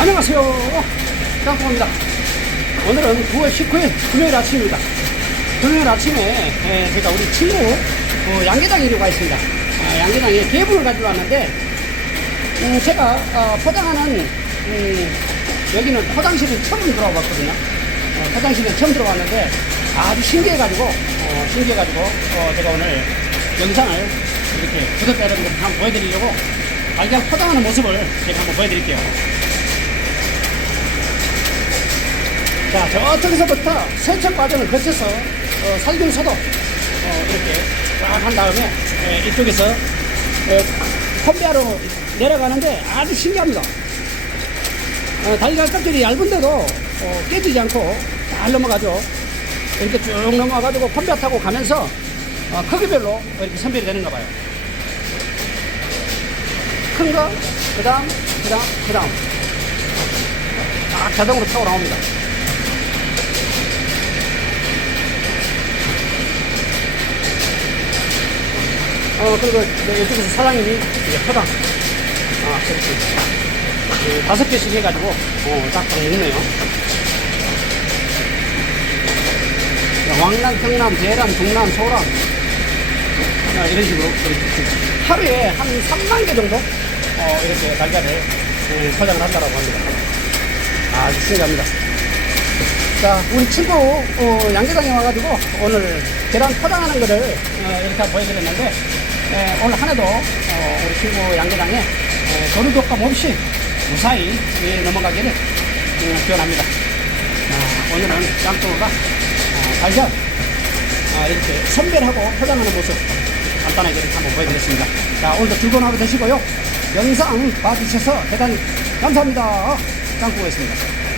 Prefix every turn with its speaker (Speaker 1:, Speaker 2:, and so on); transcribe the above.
Speaker 1: 안녕하세요. 짱뽕입니다. 오늘은 9월 19일 금요일 아침입니다. 금요일 아침에 에, 제가 우리 친구 어, 양계장에 가 있습니다. 아, 양계장에 개분을 가지고 왔는데 음, 제가 어, 포장하는 음, 여기는 포장실은 처음 들어와 봤거든요. 어, 포장실에 처음 들어왔는데 아주 신기해가지고 어, 신기해가지고 어, 제가 오늘 영상을 이렇게 구독자 여러분들 한번 보여드리려고 달걀 포장하는 모습을 제가 한번 보여드릴게요. 자, 저쪽에서부터 세척 과정을 거쳐서 어, 살균 소독 어, 이렇게 쫙 한 다음에 예, 이쪽에서 어, 콤비아로 내려가는데 아주 신기합니다. 어, 달걀 껍질이 얇은데도 어, 깨지지 않고 잘 넘어가죠. 이렇게 쭉 넘어가가지고 콤비아 타고 가면서 어, 크기별로 이렇게 선별이 되는가 봐요. 큰 거, 그 다음, 그 다음, 그 다음. 딱 자동으로 타고 나옵니다. 어, 그리고 이쪽에서 사장님이 이제 포장. 아, 그렇지. 그 다섯 개씩 해가지고, 어, 딱 먹네요. 왕남, 경남, 대남, 동남, 소남. 아, 이런 식으로. 하루에 한 3만 개 정도? 어, 이렇게 달걀을 예, 포장을 한다고 합니다. 아주 신기합니다. 자, 우리 친구, 어, 양계장에 와가지고 오늘 계란 포장하는 거를 어, 이렇게 보여드렸는데, 에, 오늘 한 해도 어, 우리 친구 양계장에 에, 조류 독감 없이 무사히 예, 넘어가기를 음, 기원합니다. 아, 오늘은 짱뚱어가 어, 달걀 아, 이렇게 선별하고 포장하는 모습 간단하게 한번 보여드렸습니다. 자, 오늘도 즐거운 하루 되시고요. 영상 봐주셔서 대단히 감사합니다. 짱뚱어였습니다.